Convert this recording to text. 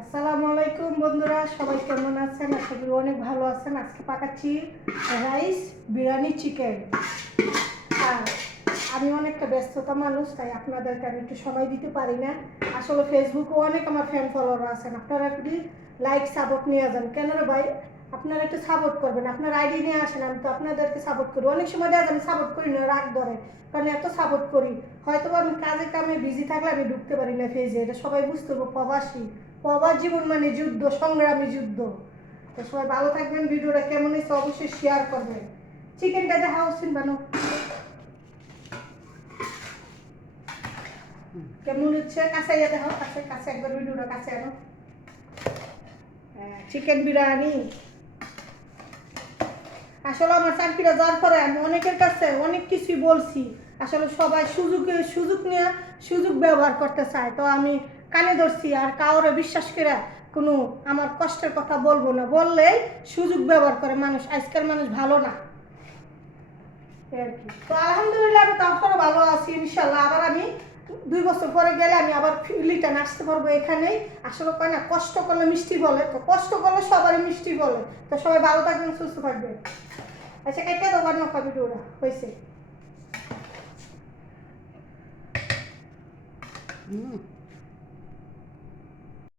আসসালামু আলাইকুম বন্ধুরা, সবাই কেমন আছেন? আশা করি অনেক ভালো আছেন। আজকে পাকাচ্ছি রাইস বিরিয়ানি চিকেন। আর আমি অনেকটা ব্যস্ততা মানুষ, তাই আপনাদেরকে আমি একটু সময় দিতে পারি না। আসলে ফেসবুকে অনেক আমার ফ্যান ফলোয়ার আছেন, আপনারা একটু লাইক সাপোর্ট নিয়ে যান। কেন রে ভাই, আপনারা একটু সাপোর্ট করবেন, আপনার আইডি নিয়ে আসেন, আমি তো আপনাদেরকে সাপোর্ট করি। অনেক সময় দেখা যায় আমি সাপোর্ট করি না, রাগ ধরে, কারণ এত সাপোর্ট করি। হয়তো আমি কাজে কামে বিজি থাকলে আমি ঢুকতে পারি না পেজে, এটা সবাই বুঝতে পারবো। প্রবাস জীবন মানে যুদ্ধ, সংগ্রামী যুদ্ধ। তো সবাই ভালো থাকবেন। ভিডিওটা কেমন হয়েছে অবশ্যই শেয়ার করবেন। চিকেনটা দেখাও বানো কেমন হচ্ছে, কাছে দেখো, কাছে কাছে একবার ভিডিওটা কাছে আনো। চিকেন বিরিয়ানি। আসলে আমার চাকরিটা যাওয়ার পরে আমি অনেকের কাছে অনেক কিছুই বলছি। আসলে সবাই সুযোগ নিয়ে সুযোগ ব্যবহার করতে চায়, তো আমি কানে ধরছি। আর কাউরে বিশ্বাস করে কোনো আমার কষ্টের কথা বলবো না, বললেই সুযোগ ব্যবহার করে মানুষ। আজকাল মানুষ ভালো না আর কি। তো আলহামদুলিল্লাহ আমি তারপরে ভালো আছি ইনশাল্লাহ। আবার আমি 2 বছর পরে গেলে আমি আবার রিটার্ন আসতে পারবো এখানেই। আসলে কয় না, কষ্ট করলে মিষ্টি বলে, তো কষ্ট করলে সবারই মিষ্টি বলে। তো সবাই ভালো থাকবেন, সুস্থ থাকবেন। আচ্ছা, কেটে দেওয়ার না ভিডিওটা হয়েছে।